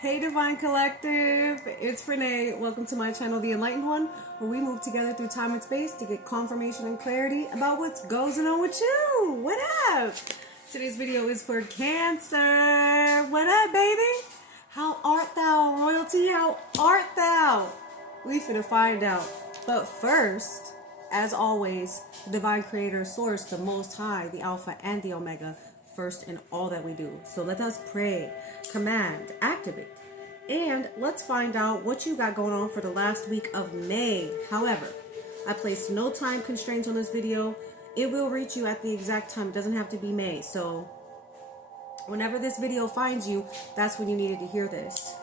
Hey Divine Collective, it's Renee. Welcome to my channel, The Enlightened One, where we move together through time and space to get confirmation and clarity about what's goes on with you. What up? Today's video is for Cancer. What up, baby? How art thou, royalty? How art thou? We finna find out. But first, as always, the Divine Creator Source, the Most High, the Alpha and the Omega, first in all that we do. So let us pray, command, activate, and let's find out what you got going on for the last week of May. However, I placed no time constraints on this video. It will reach you at the exact time. It doesn't have to be May. So whenever this video finds you, that's when you needed to hear this.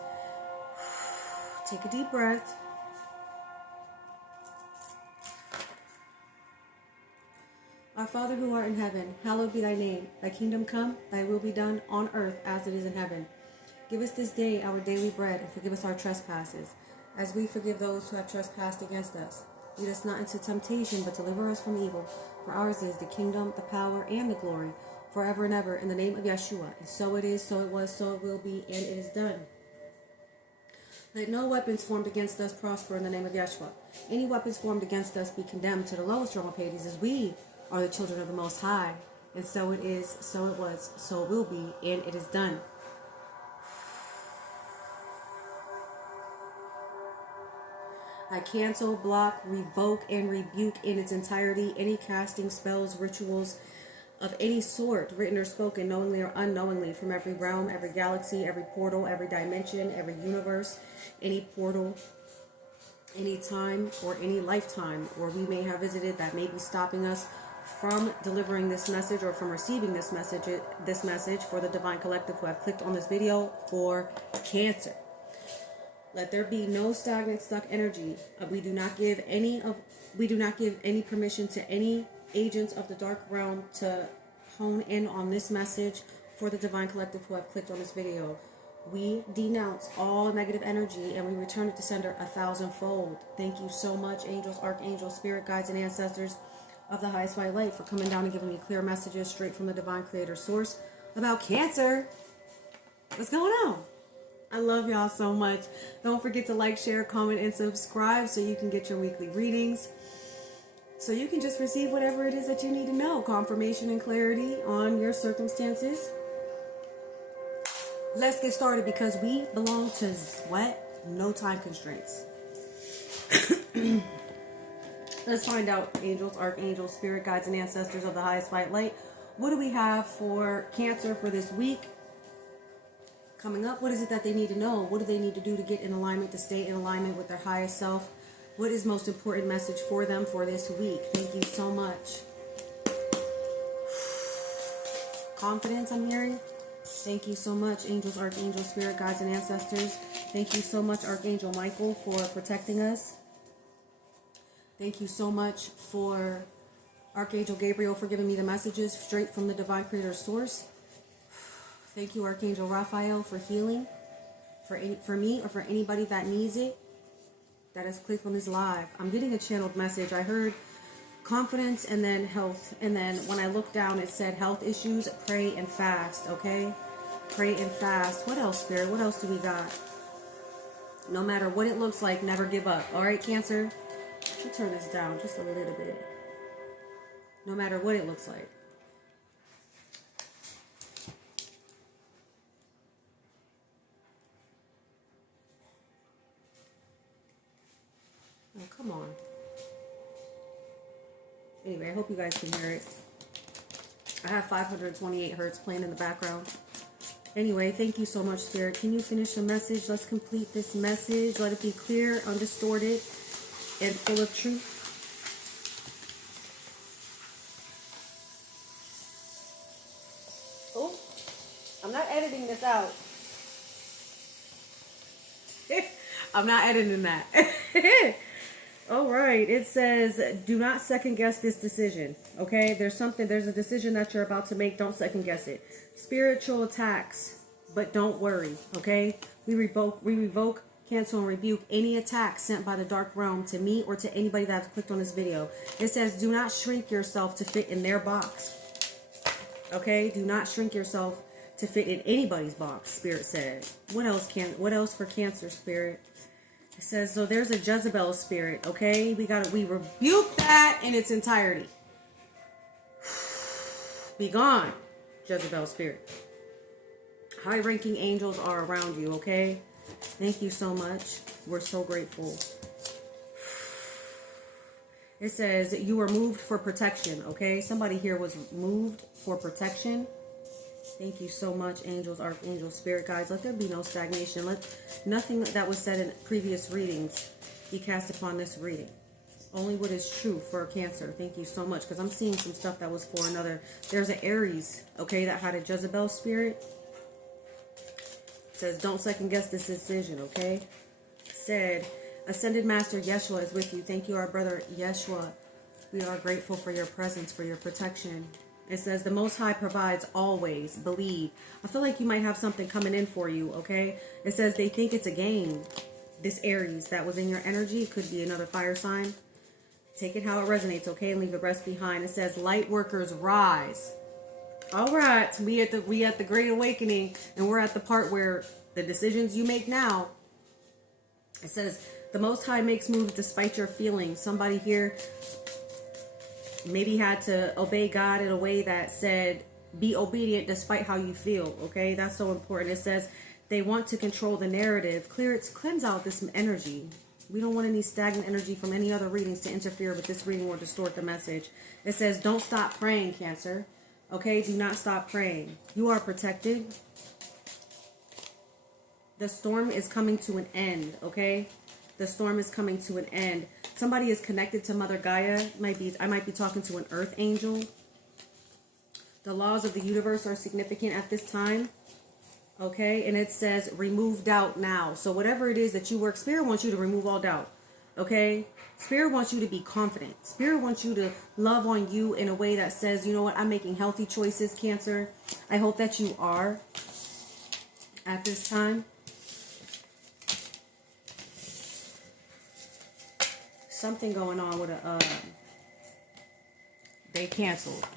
Take a deep breath. Our Father who art in heaven, hallowed be thy name. Thy kingdom come, thy will be done on earth as it is in heaven. Give us this day our daily bread, and forgive us our trespasses, as we forgive those who have trespassed against us. Lead us not into temptation, but deliver us from evil. For ours is the kingdom, the power, and the glory, forever and ever, in the name of Yeshua. And so it is, so it was, so it will be, and it is done. Let no weapons formed against us prosper in the name of Yeshua. Any weapons formed against us be condemned to the lowest realm of Hades, as we are the children of the Most High. And so it is, so it was, so it will be, and it is done. I cancel, block, revoke, and rebuke in its entirety any casting spells, rituals of any sort, written or spoken, knowingly or unknowingly, from every realm, every galaxy, every portal, every dimension, every universe, any portal, any time, or any lifetime where we may have visited that may be stopping us from delivering this message or from receiving this message for the Divine Collective who have clicked on this video for Cancer. Let there be no stagnant, stuck energy. We do not give any permission to any agents of the dark realm to hone in on this message for the Divine Collective who have clicked on this video. We denounce all negative energy and we return it to sender 1,000-fold. Thank you so much, angels, archangels, spirit guides, and ancestors of the highest white light, for coming down and giving me clear messages straight from the Divine Creator Source about Cancer. What's going on? I love y'all so much. Don't forget to like, share, comment, and subscribe so you can get your weekly readings. So you can just receive whatever it is that you need to know. Confirmation and clarity on your circumstances. Let's get started because we belong to what? No time constraints. Let's find out, angels, archangels, spirit guides, and ancestors of the highest white light. What do we have for Cancer for this week? Coming up, what is it that they need to know? What do they need to do to get in alignment, to stay in alignment with their highest self? What is most important message for them for this week? Thank you so much. Confidence, I'm hearing. Thank you so much, angels, archangels, spirit guides, and ancestors. Thank you so much, Archangel Michael, for protecting us. Thank you so much for Archangel Gabriel for giving me the messages straight from the Divine Creator Source. Thank you, Archangel Raphael, for healing for me or for anybody that needs it, that has clicked on this live. I'm getting a channeled message. I heard confidence and then health. And then when I looked down, it said health issues, pray and fast, okay? Pray and fast. What else, Spirit? What else do we got? No matter what it looks like, never give up. All right, Cancer? Let me turn this down just a little bit. No matter what it looks like. Oh, come on. Anyway, I hope you guys can hear it. I have 528 hertz playing in the background. Anyway, thank you so much, Spirit. Can you finish the message? Let's complete this message. Let it be clear, undistorted, and full of truth. Oh, I'm not editing this out. I'm not editing that. All right. It says, do not second guess this decision. Okay. There's a decision that you're about to make. Don't second guess it. Spiritual attacks, but don't worry. Okay. We revoke, cancel, and rebuke any attack sent by the dark realm to me or to anybody that's clicked on this video. It says, do not shrink yourself to fit in their box. Okay. Do not shrink yourself to fit in anybody's box, Spirit said. What else for Cancer, Spirit? It says, so there's a Jezebel spirit, okay? We rebuke that in its entirety. Be gone, Jezebel spirit. High-ranking angels are around you, okay? Thank you so much. We're so grateful. It says you were moved for protection, okay? Somebody here was moved for protection. Thank you so much, angels, archangels, spirit guides. Let there be no stagnation. Let nothing that was said in previous readings be cast upon this reading. Only what is true for Cancer. Thank you so much, because I'm seeing some stuff that was for another. There's an Aries, okay, that had a Jezebel spirit. It says, don't second guess this decision, okay? It said, Ascended Master Yeshua is with you. Thank you, our brother Yeshua. We are grateful for your presence, for your protection. It says, the Most High provides always. Believe. I feel like you might have something coming in for you, okay? It says they think it's a game. This Aries that was in your energy could be another fire sign. Take it how it resonates, okay? And leave the rest behind. It says, light workers rise. All right. We at the Great Awakening, and we're at the part where the decisions you make now. It says, the Most High makes moves despite your feelings. Somebody here maybe had to obey God in a way that said, be obedient despite how you feel, okay? That's so important. It says they want to control the narrative. Cleanse out this energy. We don't want any stagnant energy from any other readings to interfere with this reading or distort the message. It says, don't stop praying, Cancer. Okay? Do not stop praying. You are protected. The storm is coming to an end, okay? The storm is coming to an end. Somebody is connected to Mother Gaia. I might be talking to an earth angel. The laws of the universe are significant at this time. Okay, and it says remove doubt now. So whatever it is that you work, Spirit wants you to remove all doubt. Okay, Spirit wants you to be confident. Spirit wants you to love on you in a way that says, you know what, I'm making healthy choices, Cancer. I hope that you are at this time. Something going on with they canceled.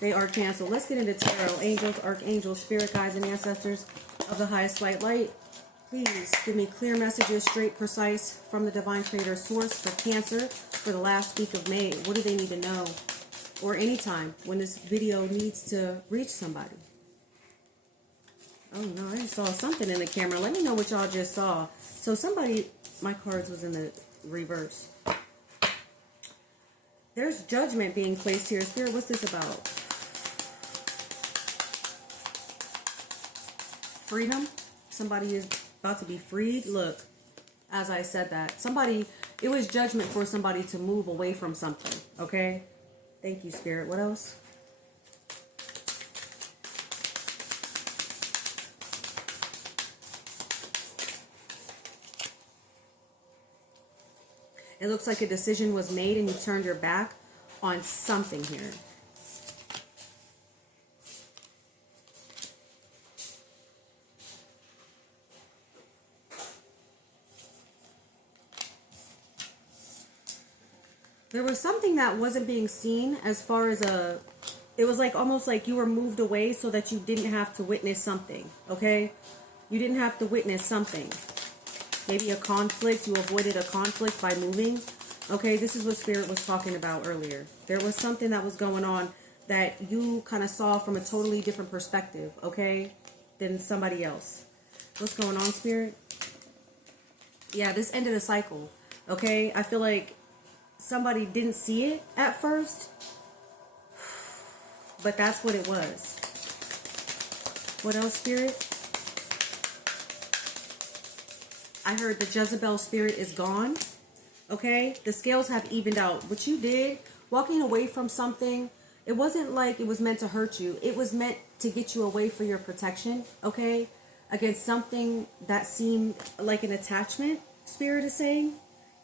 They are canceled. Let's get into tarot. Angels, archangels, spirit guides, and ancestors of the highest white light. Please give me clear messages, straight, precise, from the divine creator source for Cancer for the last week of May. What do they need to know? Or anytime when this video needs to reach somebody. Oh no, I just saw something in the camera. Let me know what y'all just saw. So somebody, my cards was in the reverse. There's judgment being placed here. Spirit, what's this about? Freedom? Somebody is about to be freed. Look, as I said that. It was judgment for somebody to move away from something. Okay? Thank you, Spirit. What else? It looks like a decision was made and you turned your back on something here. There was something that wasn't being seen as far as it was like almost like you were moved away so that you didn't have to witness something, okay? You didn't have to witness something. Maybe a conflict. You avoided a conflict by moving. Okay, this is what Spirit was talking about earlier. There was something that was going on that you kind of saw from a totally different perspective, okay, than somebody else. What's going on, Spirit? Yeah, this ended a cycle, okay? I feel like somebody didn't see it at first, but that's what it was. What else, Spirit? I heard the Jezebel spirit is gone. Okay? The scales have evened out. What you did, walking away from something, it wasn't like it was meant to hurt you. It was meant to get you away for your protection. Okay? Against something that seemed like an attachment, Spirit is saying.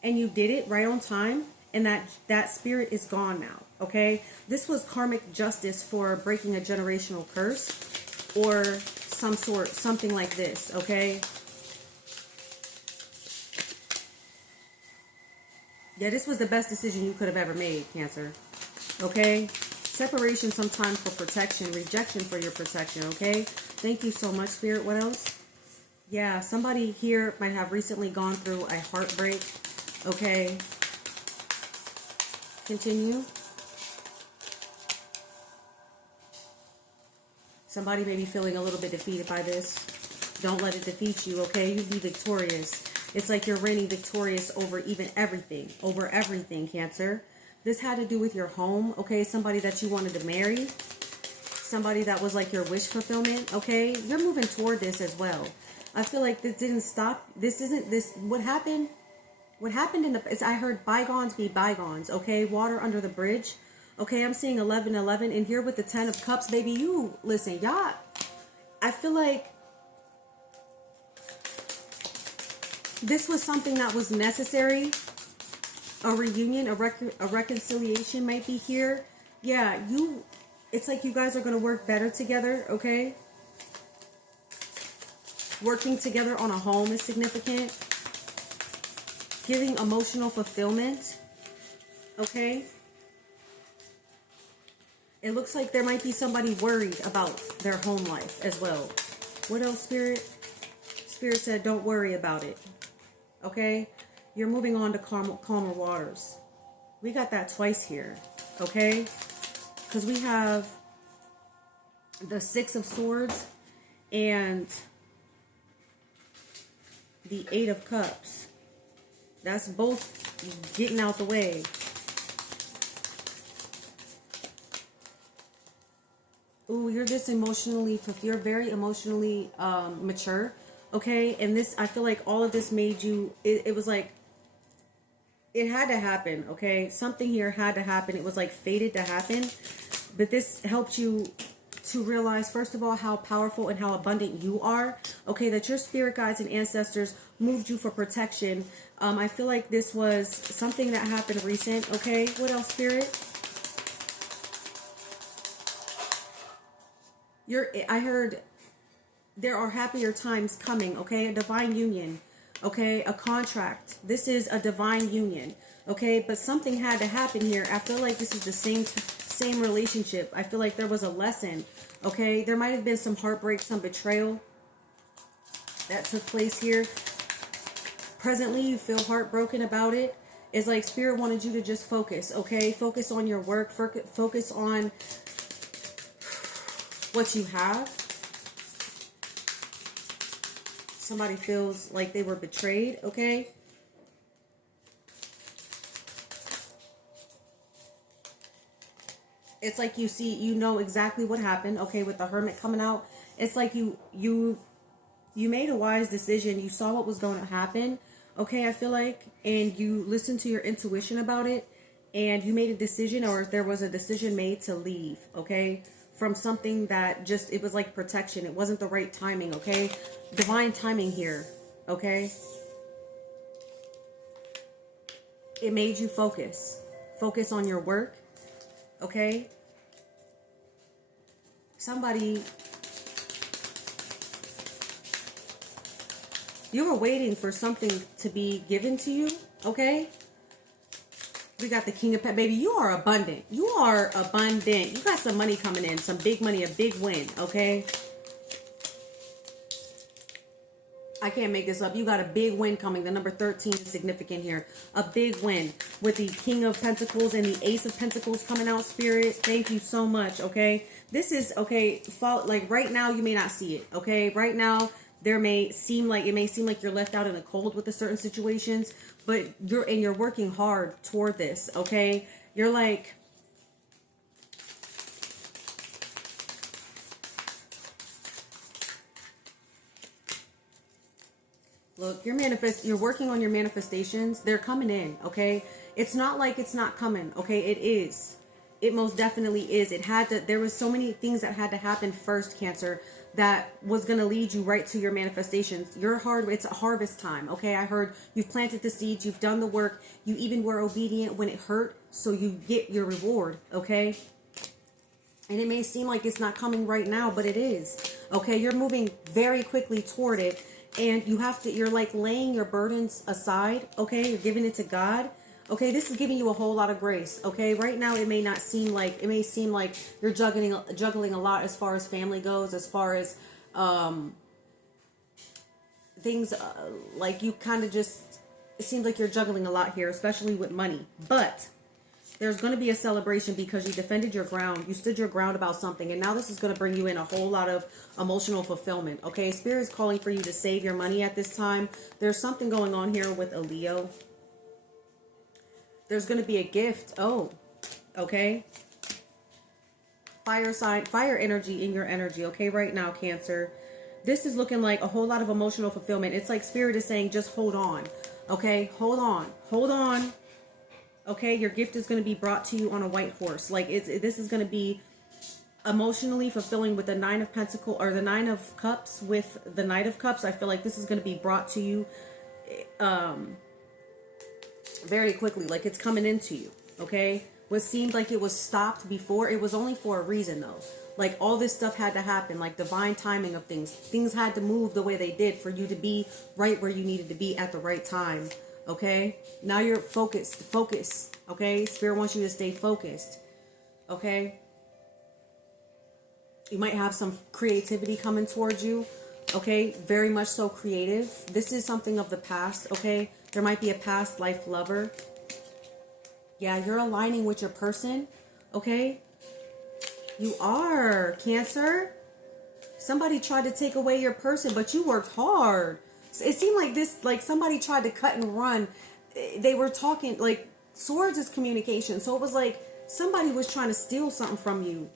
And you did it right on time. And that spirit is gone now. Okay? This was karmic justice for breaking a generational curse. Or something like this. Okay? Yeah, this was the best decision you could have ever made, Cancer. Okay? Separation sometimes for protection, rejection for your protection, okay? Thank you so much, Spirit. What else? Yeah, somebody here might have recently gone through a heartbreak, okay? Continue. Somebody may be feeling a little bit defeated by this. Don't let it defeat you, okay? You be victorious. It's like you're reigning victorious over even everything. Over everything, Cancer. This had to do with your home, okay? Somebody that you wanted to marry. Somebody that was like your wish fulfillment, okay? You're moving toward this as well. I feel like this didn't stop. This isn't this. What happened in the, is I heard bygones be bygones, okay? Water under the bridge. Okay, I'm seeing 1111 and here with the 10 of cups, baby. You listen, y'all. I feel like this was something that was necessary. A reunion, a reconciliation might be here. Yeah, it's like you guys are going to work better together, okay? Working together on a home is significant. Giving emotional fulfillment, okay? It looks like there might be somebody worried about their home life as well. What else, Spirit? Spirit said, don't worry about it, okay? You're moving on to calmer waters. We got that twice here, okay? Because we have the 6 of Swords and the 8 of Cups. That's both getting out the way. Ooh, you're just emotionally, you're very emotionally mature, okay? And this, I feel like all of this made you, it was like, it had to happen, okay? Something here had to happen. It was like fated to happen. But this helped you to realize, first of all, how powerful and how abundant you are, okay? That your spirit guides and ancestors moved you for protection. I feel like this was something that happened recent, okay? What else, Spirit? I heard there are happier times coming, okay? A divine union, okay? A contract. This is a divine union, okay? But something had to happen here. I feel like this is the same relationship. I feel like there was a lesson, okay? There might have been some heartbreak, some betrayal that took place here. Presently, you feel heartbroken about it. It's like Spirit wanted you to just focus, okay? Focus on your work. Focus on what you have. Somebody feels like they were betrayed, okay? It's like you know exactly what happened, okay, with the Hermit coming out. It's like you made a wise decision. You saw what was going to happen, okay, I feel like, and you listened to your intuition about it, and you made a decision, or there was a decision made to leave, okay, from something that just, it was like protection. It wasn't the right timing, okay? Divine timing here, okay? It made you focus. Focus on your work, okay? Somebody, you were waiting for something to be given to you, okay? We got the King of Pentacles. Baby, you are abundant. You are abundant. You got some money coming in. Some big money. A big win. Okay? I can't make this up. You got a big win coming. The number 13 is significant here. A big win. With the King of Pentacles and the Ace of Pentacles coming out, Spirit. Thank you so much. Okay? This is, okay, like right now you may not see it. Okay? Right now, it may seem like you're left out in the cold with the certain situations, but you're working hard toward this, okay? You're like, look, you're working on your manifestations. They're coming in, okay? It's not like it's not coming, okay? It is. It most definitely is. There was so many things that had to happen first, Cancer, that was going to lead you right to your manifestations. It's a harvest time, okay? I heard you've planted the seeds, you've done the work, you even were obedient when it hurt, so you get your reward, okay? And it may seem like it's not coming right now, but it is, okay? You're moving very quickly toward it, and you're like laying your burdens aside, okay? You're giving it to God, Okay, this is giving you a whole lot of grace. Okay, right now it may not seem like, it may seem like you're juggling a lot as far as family goes, as far as things like you kind of just, it seems like you're juggling a lot here, especially with money. But there's going to be a celebration because you defended your ground. You stood your ground about something. And now this is going to bring you in a whole lot of emotional fulfillment. Okay, Spirit is calling for you to save your money at this time. There's something going on here with a Leo. There's going to be a gift. Oh, okay. Fire sign, fire energy in your energy. Okay, right now, Cancer. This is looking like a whole lot of emotional fulfillment. It's like Spirit is saying, just hold on. Okay, hold on. Hold on. Okay, your gift is going to be brought to you on a white horse. Like, this is going to be emotionally fulfilling with the Nine of Pentacles, or the Nine of Cups with the Knight of Cups. I feel like this is going to be brought to you very quickly, like it's coming into you. Okay, what seemed like it was stopped before, it was only for a reason though. Like all this stuff had to happen, like divine timing of things had to move the way they did for you to be right where you needed to be at the right time. Okay, now you're focus. Okay, Spirit wants you to stay focused. Okay, you might have some creativity coming towards you. Okay, very much so creative. This is something of the past. Okay, there might be a past life lover. Yeah, you're aligning with your person. Okay, you are, Cancer. Somebody tried to take away your person, but you worked hard. It seemed like this, like somebody tried to cut and run. They were talking, like swords is communication. So it was like somebody was trying to steal something from you.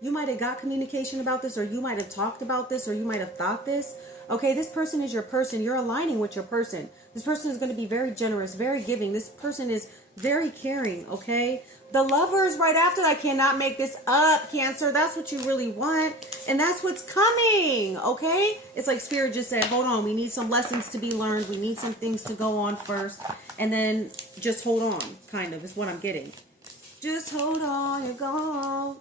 You might have got communication about this, or you might have talked about this, or you might have thought this. Okay, this person is your person. You're aligning with your person. This person is going to be very generous, very giving. This person is very caring, okay? The Lovers right after that. I cannot make this up, Cancer. That's what you really want, and that's what's coming, okay? It's like Spirit just said, hold on. We need some lessons to be learned. We need some things to go on first, and then just hold on, kind of, is what I'm getting. Just hold on, you're gone.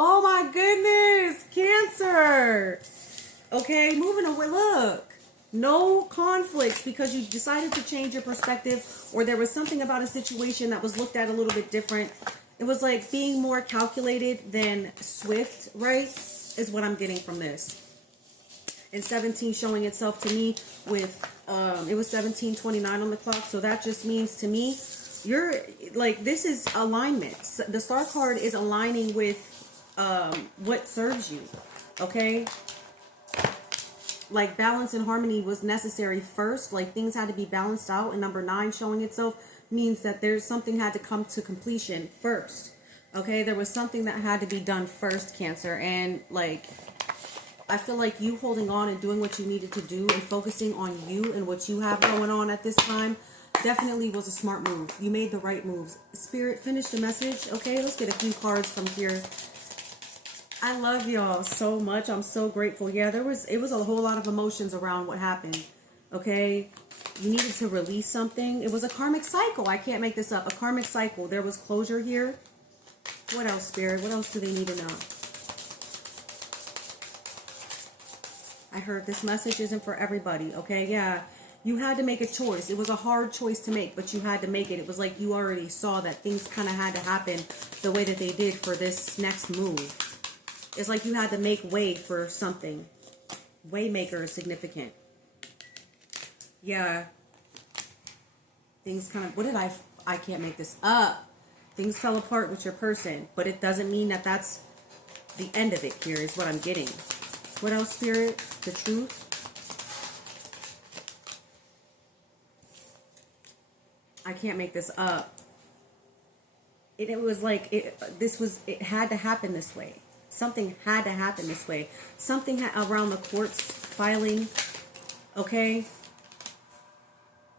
Oh my goodness, Cancer. Okay, moving away. Look, no conflicts because you decided to change your perspective, or there was something about a situation that was looked at a little bit different. It was like being more calculated than swift, right? Is what I'm getting from this. And 17 showing itself to me with, it was 17:29 on the clock. So that just means to me, you're like, this is alignment. The Star card is aligning with what serves you, okay? Like balance and harmony was necessary first, like things had to be balanced out, and number 9 showing itself means that there's something had to come to completion first, okay? There was something that had to be done first, Cancer, and like I feel like you holding on and doing what you needed to do and focusing on you and what you have going on at this time definitely was a smart move. You made the right moves. Spirit, finish the message, okay? Let's get a few cards from here. I love y'all so much. I'm so grateful. Yeah, it was a whole lot of emotions around what happened. Okay? You needed to release something. It was a karmic cycle. I can't make this up. A karmic cycle. There was closure here. What else, Spirit? What else do they need to know? I heard this message isn't for everybody. Okay? Yeah. You had to make a choice. It was a hard choice to make, but you had to make it. It was like you already saw that things kind of had to happen the way that they did for this next move. It's like you had to make way for something. Waymaker is significant. Yeah. Things kind of, I can't make this up. Things fell apart with your person, but it doesn't mean that that's the end of it here is what I'm getting. What else, Spirit? The truth. I can't make this up. It was like, it had to happen this way. Something had to happen this way. Something around the courts filing. Okay.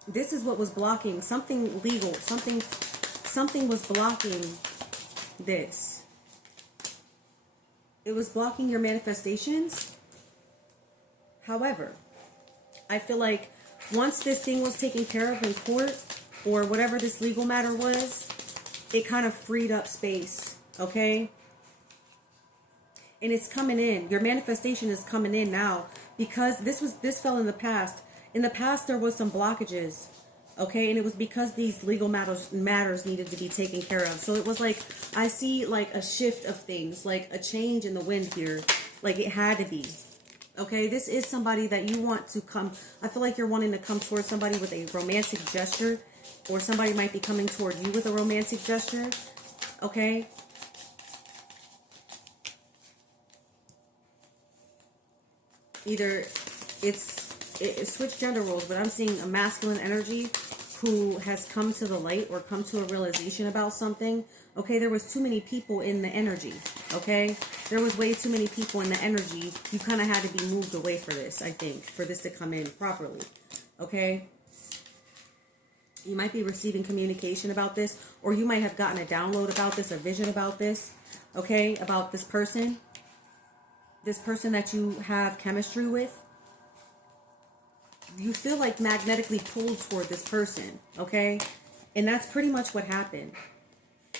This is what was blocking. Something legal. Something was blocking this. It was blocking your manifestations. However, I feel like once this thing was taken care of in court, or whatever this legal matter was, it kind of freed up space. Okay. And it's coming in. Your manifestation is coming in now because this fell in the past. In the past, there was some blockages. Okay, and it was because these legal matters needed to be taken care of. So it was like, I see like a shift of things, like a change in the wind here. Like it had to be. Okay, this is somebody that you want to come. I feel like you're wanting to come towards somebody with a romantic gesture, or somebody might be coming toward you with a romantic gesture. Okay. Either it switched gender roles, but I'm seeing a masculine energy who has come to the light or come to a realization about something. Okay, there was too many people in the energy. Okay, there was way too many people in the energy. You kind of had to be moved away for this, I think, for this to come in properly. Okay, you might be receiving communication about this, or you might have gotten a download about this, a vision about this. Okay, about this person that you have chemistry with. You feel like magnetically pulled toward this person, okay? And that's pretty much what happened.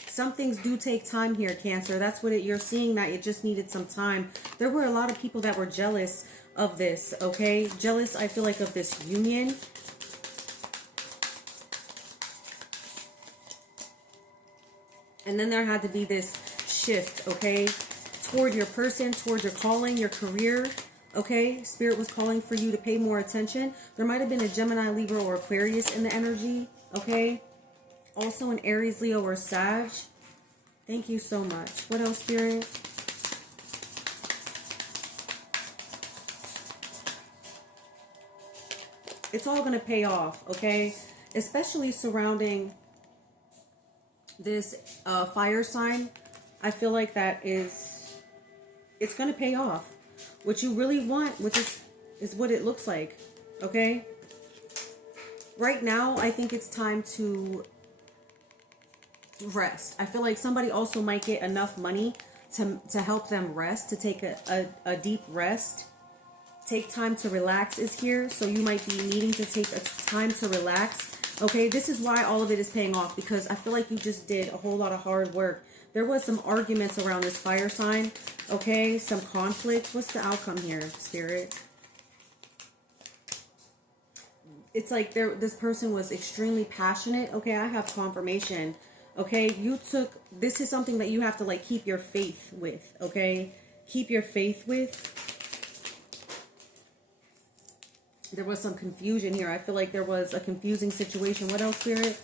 Some things do take time here, Cancer. That's what you're seeing, that it just needed some time. There were a lot of people that were jealous of this, okay? Jealous, I feel like, of this union. And then there had to be this shift, okay? Toward your person, toward your calling, your career. Okay, Spirit was calling for you to pay more attention. There might have been a Gemini, Libra, or Aquarius in the energy. Okay, also an Aries, Leo, or Sag. Thank you so much. What else, Spirit? It's all going to pay off, okay? Especially surrounding this fire sign. I feel like it's going to pay off. What you really want with this is what it looks like, okay? Right now, I think it's time to rest. I feel like somebody also might get enough money to help them rest, to take a deep rest. Take time to relax is here, so you might be needing to take a time to relax. Okay, this is why all of it is paying off, because I feel like you just did a whole lot of hard work. There was some arguments around this fire sign, okay? Some conflict. What's the outcome here, Spirit? It's like this person was extremely passionate. Okay, I have confirmation. Okay, this is something that you have to like keep your faith with, okay? Keep your faith with. There was some confusion here. I feel like there was a confusing situation. What else, Spirit?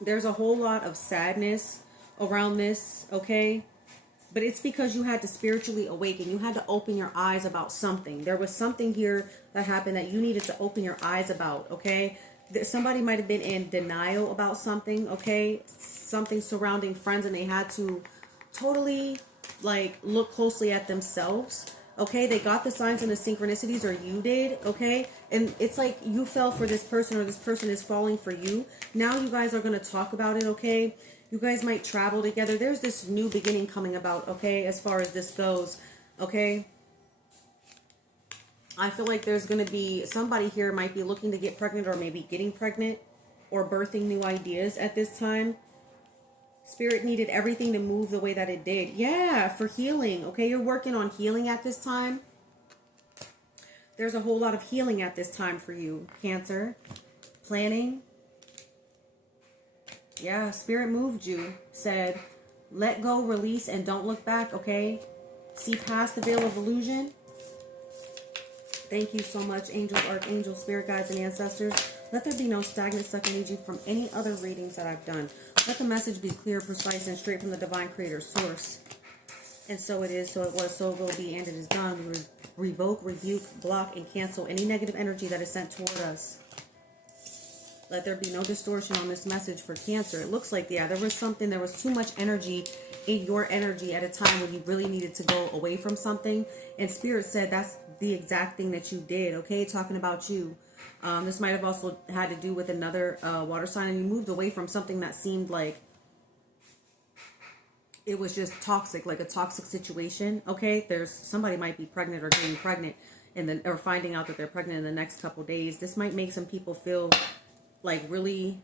There's a whole lot of sadness around this, okay? But it's because you had to spiritually awaken. You had to open your eyes about something. There was something here that happened that you needed to open your eyes about, okay? Somebody might have been in denial about something, okay? Something surrounding friends, and they had to totally, like, look closely at themselves. Okay, they got the signs and the synchronicities, or you did, okay? And it's like you fell for this person, or this person is falling for you. Now you guys are going to talk about it, okay? You guys might travel together. There's this new beginning coming about, okay, as far as this goes, okay? I feel like there's going to be somebody here might be looking to get pregnant, or maybe getting pregnant, or birthing new ideas at this time. Spirit needed everything to move the way that it did. Yeah, for healing. Okay, you're working on healing at this time. There's a whole lot of healing at this time for you, Cancer. Planning. Yeah, Spirit moved you. Said, let go, release, and don't look back, okay? See past the veil of illusion. Thank you so much, angels, archangels, spirit guides, and ancestors. Let there be no stagnant, stuck energy from any other readings that I've done. Let the message be clear, precise, and straight from the divine creator source. And so it is, so it was, so it will be, and it is done. We revoke, rebuke, block, and cancel any negative energy that is sent toward us. Let there be no distortion on this message for Cancer. It looks like, yeah, there was too much energy in your energy at a time when you really needed to go away from something. And Spirit said that's the exact thing that you did, okay? Talking about you. This might have also had to do with another water sign, and you moved away from something that seemed like it was just toxic, like a toxic situation, okay? Somebody might be pregnant or getting pregnant or finding out that they're pregnant in the next couple days. This might make some people feel like really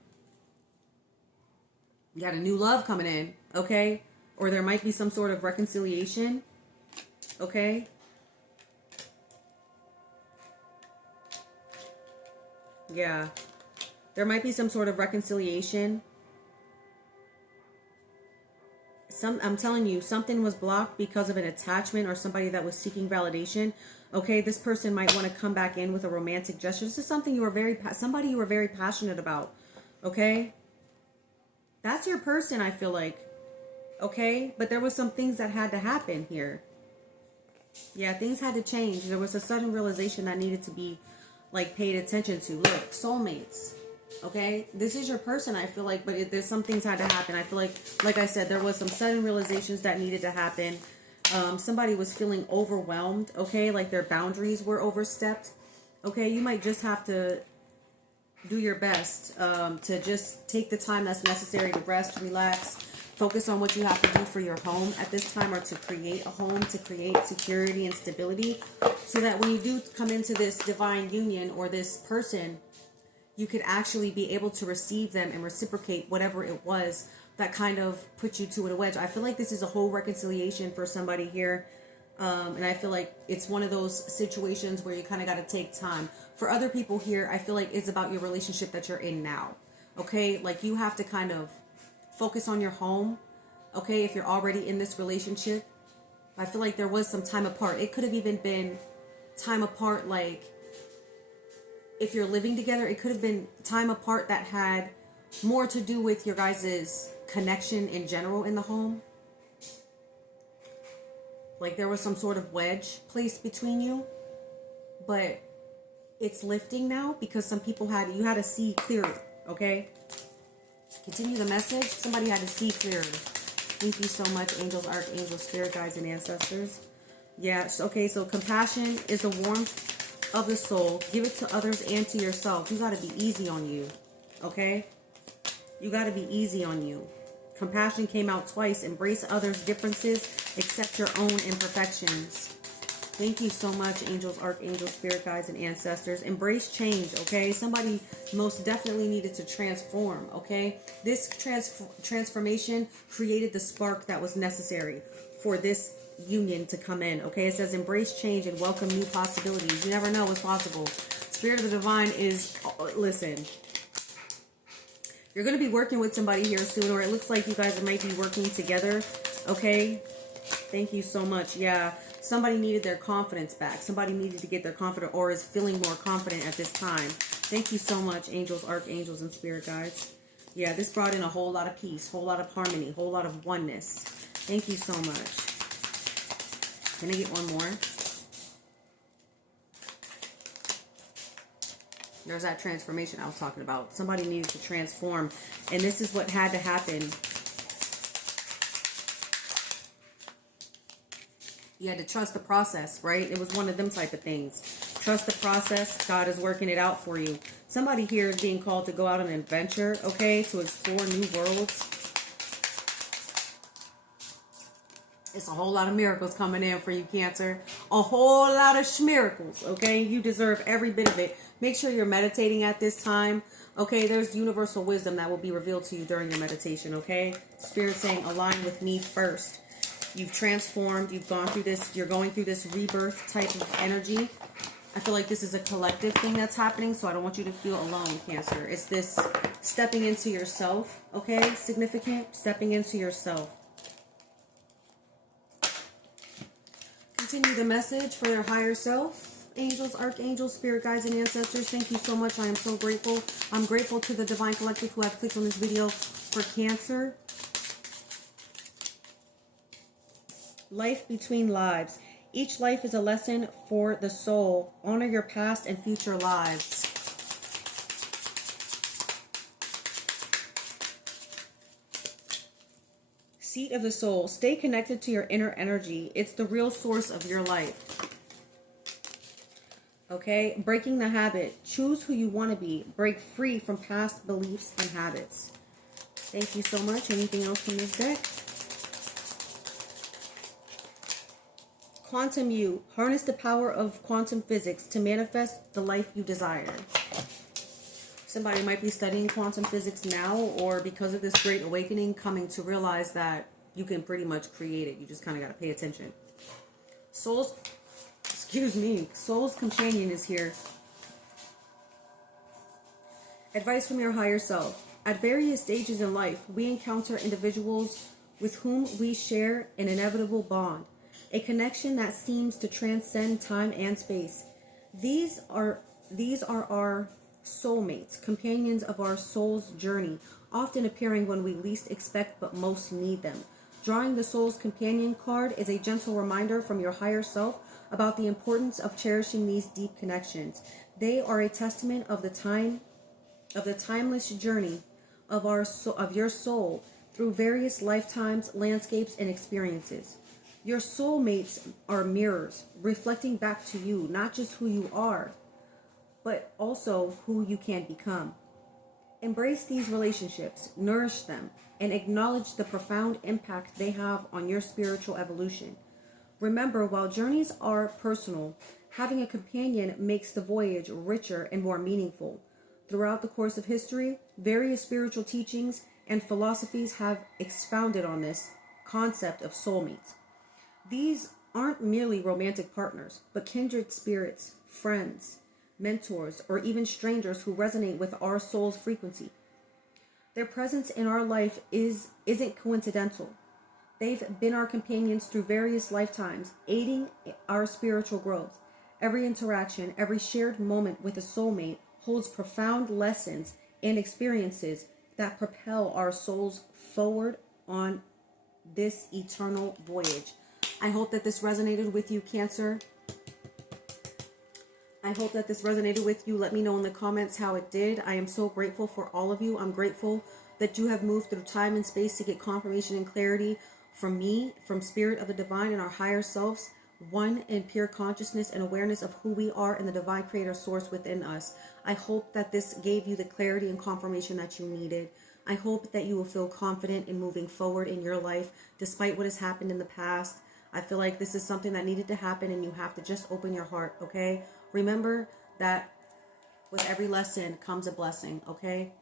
you got a new love coming in, okay? or there might be some sort of reconciliation. Okay. Yeah. There might be some sort of reconciliation. I'm telling you, something was blocked because of an attachment or somebody that was seeking validation. Okay, this person might want to come back in with a romantic gesture. This is something somebody you were very passionate about. Okay, that's your person, I feel like. Okay, but there was some things that had to happen here. Yeah, things had to change. There was a sudden realization that needed to be like paid attention to. Look, soulmates. Okay, this is your person, I feel like, but there's some things had to happen. I feel like I said, there was some sudden realizations that needed to happen. Somebody was feeling overwhelmed, okay, like their boundaries were overstepped. Okay, you might just have to do your best to just take the time that's necessary to rest, relax, focus on what you have to do for your home at this time, or to create a home, to create security and stability, so that when you do come into this divine union or this person, you could actually be able to receive them and reciprocate whatever it was that kind of put you to a wedge. I feel like this is a whole reconciliation for somebody here. And I feel like it's one of those situations where you kind of got to take time. For other people here, I feel like it's about your relationship that you're in now. Okay? Like you have to kind of focus on your home. Okay? If you're already in this relationship, I feel like there was some time apart. It could have even been time apart, like, if you're living together, it could have been time apart that had more to do with your guys' connection in general in the home. Like there was some sort of wedge placed between you, but it's lifting now because some people you had to see clearer. Okay, continue the message. Somebody had to see clearer. Thank you so much, angels, archangels, spirit guides, and ancestors. Yeah. Okay. So compassion is the warmth of the soul. Give it to others and to yourself. You got to be easy on you. Okay? You got to be easy on you. Compassion came out twice. Embrace others' differences. Accept your own imperfections. Thank you so much, angels, archangels, spirit guides, and ancestors. Embrace change, okay? Somebody most definitely needed to transform, okay? This transformation created the spark that was necessary for this union to come in, okay? It says embrace change and welcome new possibilities. You never know what's possible. Spirit of the divine is, listen, you're going to be working with somebody here soon, or it looks like you guys might be working together, okay? Thank you so much. Yeah, somebody needed their confidence back. Somebody needed to get their confidence, or is feeling more confident at this time. Thank you so much, angels, archangels, and spirit guides. Yeah, this brought in a whole lot of peace, whole lot of harmony, whole lot of oneness. Thank you so much. Can I get one more? There's that transformation I was talking about. Somebody needed to transform, and this is what had to happen. You had to trust the process, right? It was one of them type of things. Trust the process. God is working it out for you. Somebody here is being called to go out on an adventure, okay? To explore new worlds. It's a whole lot of miracles coming in for you, Cancer. A whole lot of schmiracles, okay? You deserve every bit of it. Make sure you're meditating at this time, okay? There's universal wisdom that will be revealed to you during your meditation, okay? Spirit saying, align with me first. You've transformed. You've gone through this. You're going through this rebirth type of energy. I feel like this is a collective thing that's happening, so I don't want you to feel alone, Cancer. It's this stepping into yourself, okay? Significant. Stepping into yourself. Continue the message for your higher self. Angels, archangels, spirit guides, and ancestors, thank you so much. I am so grateful. I'm grateful to the Divine Collective who have clicked on this video for Cancer. Life between lives. Each life is a lesson for the soul. Honor your past and future lives. Seat of the soul. Stay connected to your inner energy. It's the real source of your life. Okay? Breaking the habit. Choose who you want to be. Break free from past beliefs and habits. Thank you so much. Anything else from this deck? Quantum you. Harness the power of quantum physics to manifest the life you desire. Somebody might be studying quantum physics now, or because of this great awakening, coming to realize that You can pretty much create it. You just kind of got to pay attention. Soul's companion is here. Advice from your higher self. At various stages in life, we encounter individuals with whom we share an inevitable bond, a connection that seems to transcend time and space. These are our soulmates, companions of our soul's journey, often appearing when we least expect but most need them. Drawing the soul's companion card is a gentle reminder from your higher self about the importance of cherishing these deep connections. They are a testament of the timeless journey of your soul through various lifetimes, landscapes, and experiences. Your soulmates are mirrors, reflecting back to you not just who you are, but also who you can become. Embrace these relationships, nourish them, and acknowledge the profound impact they have on your spiritual evolution. Remember, while journeys are personal, having a companion makes the voyage richer and more meaningful. Throughout the course of history, various spiritual teachings and philosophies have expounded on this concept of soulmates. These aren't merely romantic partners, but kindred spirits, friends, mentors, or even strangers who resonate with our soul's frequency. Their presence in our life isn't coincidental. They've been our companions through various lifetimes, aiding our spiritual growth. Every interaction, every shared moment with a soulmate holds profound lessons and experiences that propel our souls forward on this eternal voyage. I hope that this resonated with you, Cancer. I hope that this resonated with you. Let me know in the comments how it did. I am so grateful for all of you. I'm grateful that you have moved through time and space to get confirmation and clarity from me, from Spirit of the Divine and our higher selves, one in pure consciousness and awareness of who we are and the divine creator source within us. I hope that this gave you the clarity and confirmation that you needed. I hope that you will feel confident in moving forward in your life despite what has happened in the past. I feel like this is something that needed to happen and you have to just open your heart, okay? Remember that with every lesson comes a blessing, okay?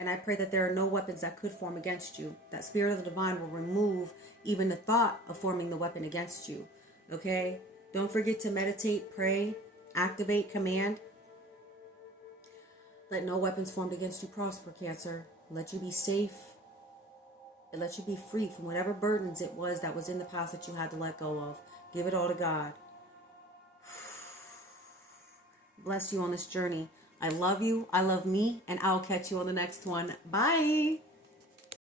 And I pray that there are no weapons that could form against you. That Spirit of the Divine will remove even the thought of forming the weapon against you, okay? Don't forget to meditate, pray, activate, command. Let no weapons formed against you prosper, Cancer. Let you be safe. And let you be free from whatever burdens it was that was in the past that you had to let go of. Give it all to God. Bless you on this journey. I love you. I love me. And I'll catch you on the next one. Bye.